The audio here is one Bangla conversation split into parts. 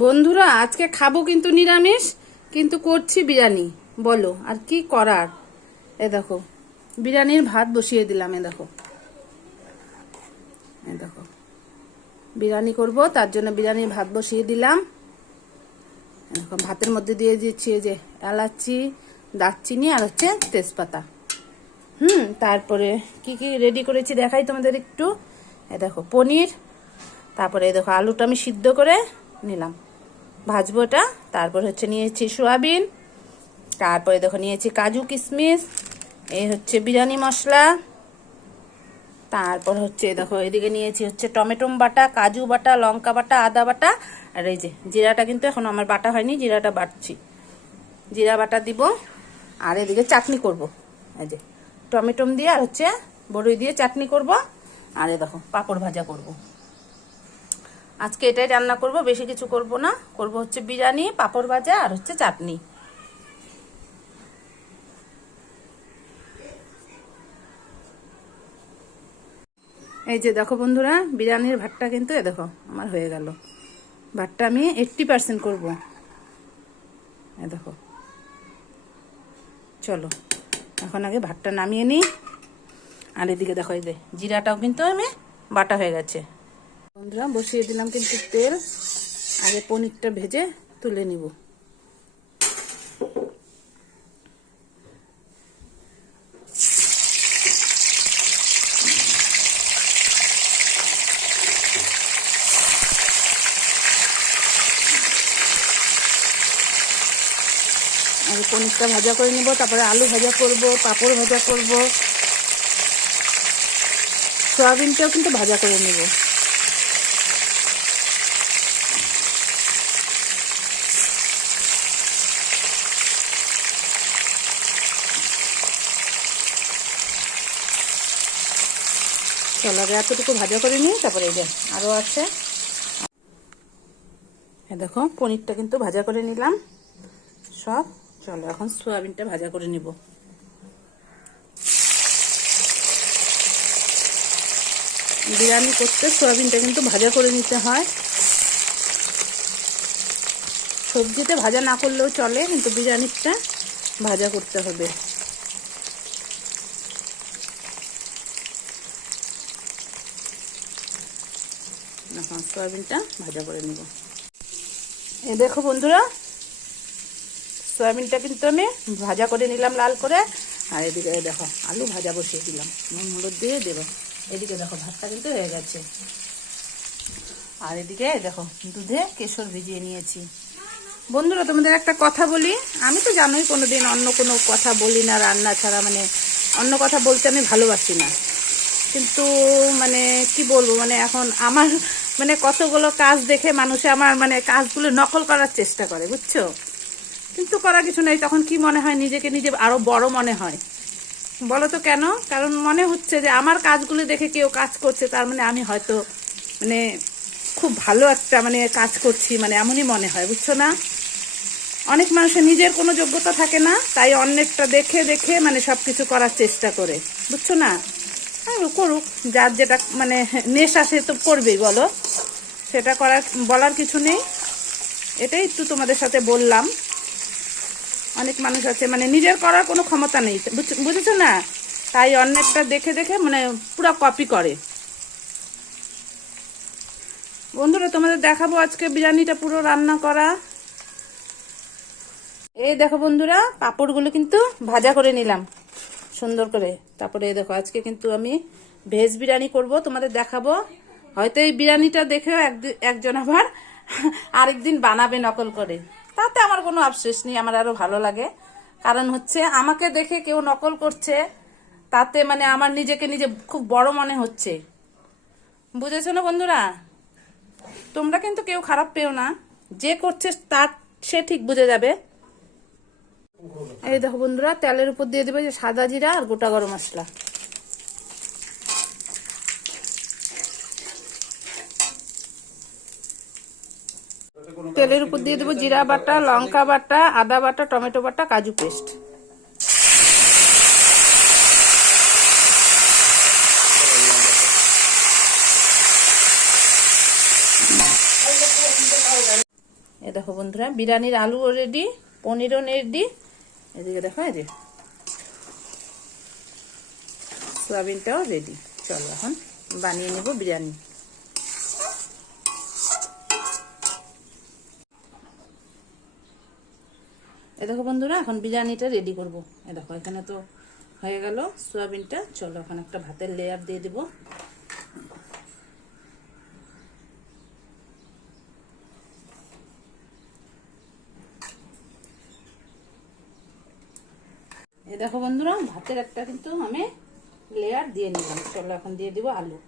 বন্ধুরা আজকে খাবো কিন্তু নিরামিষ, কিন্তু করছি বিরিয়ানি। বলো আর কি করার। এ দেখো বিরিয়ানির ভাত বসিয়ে দিলাম। এ দেখো বিরিয়ানি করব, তার জন্য বিরিয়ানির ভাত বসিয়ে দিলাম। এরকম ভাতের মধ্যে দিয়ে দিচ্ছি এই যে এলাচি, দারচিনি আর হচ্ছে তেজপাতা। তারপরে কি কি রেডি করেছি দেখাই তোমাদের একটু। এ দেখো পনির, তারপরে এই দেখো আলুটা আমি সিদ্ধ করে নিলাম, ভাজবো এটা। তারপর হচ্ছে নিয়েছি সোয়াবিন, তারপরে দেখো নিয়েছি কাজু কিশমিশ, এই হচ্ছে বিরিয়ানি মশলা, তারপর হচ্ছে দেখো এদিকে নিয়েছি হচ্ছে টমেটো বাটা, কাজু বাটা, লঙ্কা বাটা, আদা বাটা, আর এই যে জিরাটা কিন্তু এখন আমার বাটা হয়নি, জিরাটা বাটছি, জিরা বাটা দিব। আর এদিকে চাটনি করব, এই যে টমেটো দিয়ে আর হচ্ছে বড়ই দিয়ে চাটনি করব। আর এই দেখো পাঁপড় ভাজা করব। আজকে এটাই রান্না করব, বেশি কিছু করব না। করব হচ্ছে বিরিয়ানি, পাঁপড় ভাজা আর হচ্ছে চাটনি। এই যে দেখো বন্ধুরা বিরিয়ানির ভাতটা কিন্তু এ দেখো আমার হয়ে গেল। ভাতটা আমি 80% করব। এ দেখো চলো এখন আগে ভাতটা নামিয়ে নিই। আর এদিকে দেখো এই যে জিরাটাও কিন্তু আমি বাটা হয়ে গেছে। বন্ধুরা বসিয়ে দিলাম কিন্তু তেল, আগে পনিরটা ভেজে তুলে নিব। আগে পনিরটা ভাজা করে নিব, তারপরে আলু ভাজা করব, পাঁপড় ভাজা করব, সয়াবিনটাও কিন্তু ভাজা করে নেব। চলো আগে এতটুকু ভাজা করে নিই, তারপরে এই যে আরও আছে। দেখো পনিরটা কিন্তু ভাজা করে নিলাম সব। চলো এখন সয়াবিনটা ভাজা করে নিব। বিরিয়ানি করতে সয়াবিনটা কিন্তু ভাজা করে নিতে হয়। সবজিতে ভাজা না করলেও চলে, কিন্তু বিরিয়ানিটা ভাজা করতে হবে। এখন সয়াবিনটা ভাজা করে নিব। এই দেখো বন্ধুরা সয়াবিনটা কিন্তু আমি ভাজা করে নিলাম লাল করে। আর এদিকে দেখো আলু ভাজা বসিয়ে দিলাম, নুন হলুদ দিয়ে দেবো। এদিকে দেখো ভাতটা কিন্তু হয়ে গেছে। আর এদিকে দেখো দুধে কেশর ভিজিয়ে নিয়েছি। বন্ধুরা তোমাদের একটা কথা বলি, আমি তো জানোই কোনোদিন অন্য কোনো কথা বলি না রান্না ছাড়া, মানে অন্য কথা বলতে আমি ভালোবাসি না। কিন্তু মানে কি বলবো, মানে এখন আমার মানে কতগুলো কাজ দেখে মানুষে আমার মানে কাজগুলো নকল করার চেষ্টা করে, বুঝছো। কিন্তু করা কিছু নেই, তখন কি মনে হয় নিজেকে নিজে আরো বড় মনে হয়। বলো তো কেন? কারণ মনে হচ্ছে যে আমার কাজগুলো দেখে কেউ কাজ করছে, তার মানে আমি হয়তো মানে খুব ভালো একটা মানে কাজ করছি, মানে এমনই মনে হয়, বুঝছো না। অনেক মানুষের নিজের কোনো যোগ্যতা থাকে না, তাই অন্যেরটা দেখে দেখে মানে সবকিছু করার চেষ্টা করে, বুঝছো না। আর করুক, যার যেটা মানে নেশা সে তো করবেই, বলো, সেটা করার বলার কিছু নেই। এটাই একটু তোমাদের সাথে বললাম। অনেক মানুষ আছে মানে নিজের করার কোনো ক্ষমতা নেই, বুঝেছো না, তাই অন্যেরটা দেখে দেখে মানে পুরো কপি করে। বন্ধুরা তোমাদের দেখাবো আজকে বিরিয়ানিটা পুরো রান্না করা। এই দেখো বন্ধুরা পাঁপড়গুলো কিন্তু ভাজা করে নিলাম সুন্দর করে। তারপরে এই দেখো আজকে কিন্তু আমি ভেজ বিরিয়ানি করব, তোমাদের দেখাবো। হয়তো এই বিরিয়ানিটা দেখেও একজন আবার আরেকদিন বানাবে নকল করে, তাতে আমার কোনো আফসোস নেই, আমার আরো ভালো লাগে। কারণ হচ্ছে আমাকে দেখে কেউ নকল করছে, তাতে মানে আমার নিজেকে নিজে খুব বড় মনে হচ্ছে, বুঝেছো না বন্ধুরা। তোমরা কিন্তু কেউ খারাপ পেও না, যে করছে তার সে ঠিক বুঝে যাবে। এই দেখো বন্ধুরা তেলের উপর দিয়ে দেবে যে সাদা জিরা আর গোটা গরম মশলা। তেলের উপর দিয়ে দেবো জিরা বাটা, লঙ্কা বাটা, আদা বাটা, টমেটো বাটা, কাজু পেস্ট। এ দেখো বন্ধুরা, বিরিয়ানির আলুও রেডি, পনিরও রেডি। এদিকে দেখো, এই যে সোয়াবিনটাও রেডি। চলো এখন বানিয়ে নেব বিরিয়ানি। এ দেখো বন্ধুরা, এখন বিরিয়ানিটা রেডি করব। এ দেখো এখানে তো হয়ে গেল সোয়াবিনটা। চলো এখন একটা ভাতের লেয়ার দিয়ে দিব। এই দেখো বন্ধুরা, ভাতের একটা কিন্তু আমি লেয়ার দিয়ে নিলাম। চলো এখন দিয়ে দিব আলু।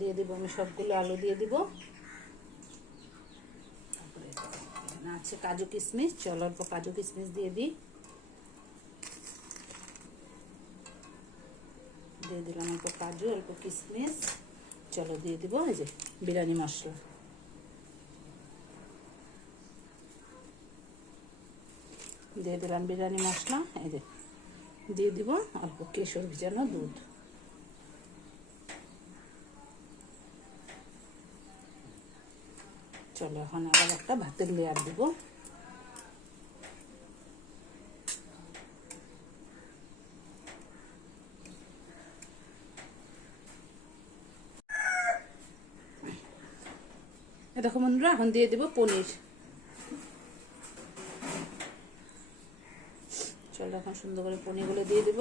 দিয়ে দিব আমি সবগুলো আলু দিয়ে দিব। তারপরে এখানে আছে কাজু কিশমিশ। চলো অল্প কাজু কিশমিশ দিয়ে দিই। দিয়ে দিলাম অল্প কাজু, অল্প কিশমিশ। চলো দিয়ে দিব এই যে বিরিয়ানি মশলা। দিয়ে দিলাম বিরিয়ানি মশলা। এই যে দিয়ে দিব অল্প কেশর ভিজানো দুধ। চলো এখন আবার একটা ভাতের লেয়ার দিব। দেখো বন্ধুরা, এখন দিয়ে দিব পনির। চলো এখন সুন্দর করে পনিরগুলো দিয়ে দিব।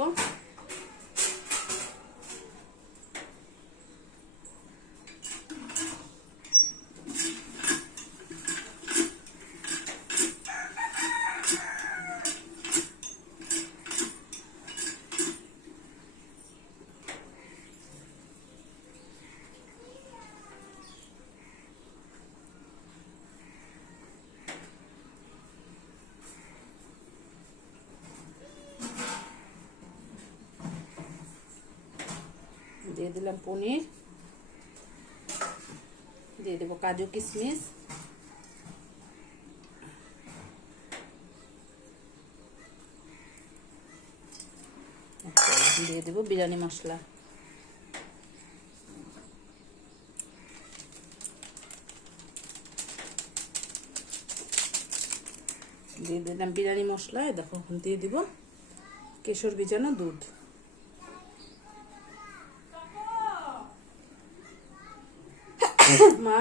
দিয়ে দিলাম পনির। দিয়ে দেবো কাজু কিশমিশ। দিয়ে দেবো বিরিয়ানি মশলা। দিয়ে দিলাম বিরিয়ানি মশলা। দেখো এখন দিয়ে দিব কেশর ভিজানো দুধ। মা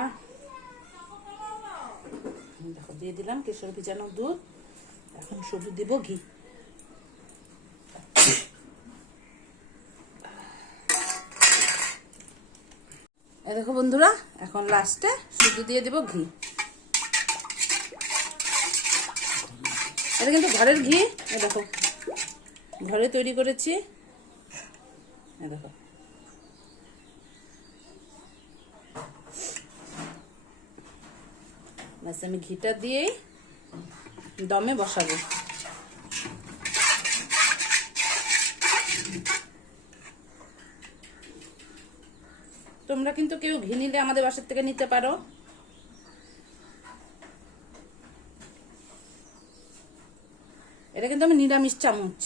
দেখো দিয়ে দিলাম কেশর ভিজানো দুধ। এখন শুধু দিব ঘি। এই দেখো বন্ধুরা, এখন লাস্টে শুধু দিয়ে দিব ঘি। এটা কিন্তু ঘরের ঘি। এই দেখো ঘরে তৈরি করেছি। এই দেখো বাস আমি ঘিটা দিয়েই দমে বসাবো। তোমরা কিন্তু কেউ ঘি নিলে আমাদের বাসার থেকে নিতে পারো। এটা কিন্তু আমি নিরামিষ চামচ।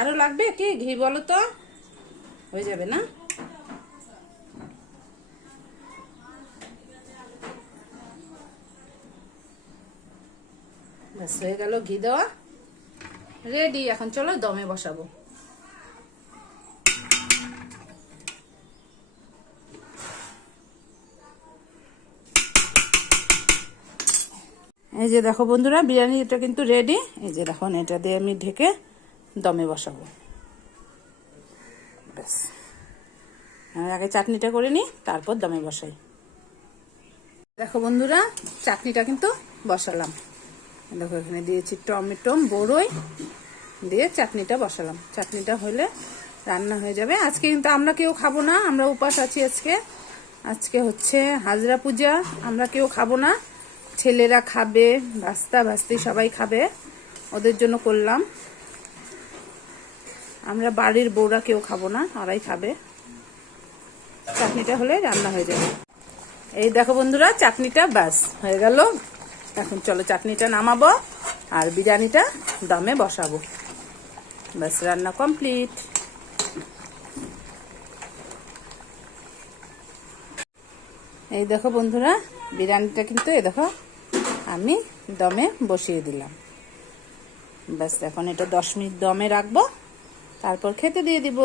আরো লাগবে কি ঘি বলো তো? হয়ে যাবে না? ব্যাস হয়ে গেল ঘি দেওয়া রেডি। এখন চলো দমে বসাবো। এই যে দেখো বন্ধুরা, বিরিয়ানিটা কিন্তু রেডি। এই যে দেখুন, এটা দিয়ে আমি ঢেকে দমে বসাবো। ব্যাস আগে চাটনিটা করে নিই, তারপর দমে বসাই। দেখো বন্ধুরা, চাটনিটা কিন্তু বসালাম। দেখো এখানে দিয়েছি টমেটো, বড়ই দিয়ে চাটনিটা বসালাম। চাটনিটা হলে রান্না হয়ে যাবে। আজকে কিন্তু আমরা কেউ খাবো না, আমরা উপাস আছি আজকে। আজকে হচ্ছে হাজরা পূজা, আমরা কেউ খাবো না। ছেলেরা খাবে, ভাস্তা ভাস্তি সবাই খাবে, ওদের জন্য করলাম। আমরা বাড়ির বউরা কেউ খাবো না, ওরাই খাবে। চাটনিটা হলে রান্না হয়ে যাবে। এই দেখো বন্ধুরা, চাটনিটা ব্যাস হয়ে গেল। এখন চলো চাটনিটা নামাবো আর বিরিয়ানিটা দমে বসাবো। ব্যাস রান্না কমপ্লিট। এই দেখো বন্ধুরা, বিরিয়ানিটা কিন্তু এই দেখো আমি দমে বসিয়ে দিলাম। ব্যাস এখন এটা 10 মিনিট দমে রাখবো, তারপর খেতে দিয়ে দিব।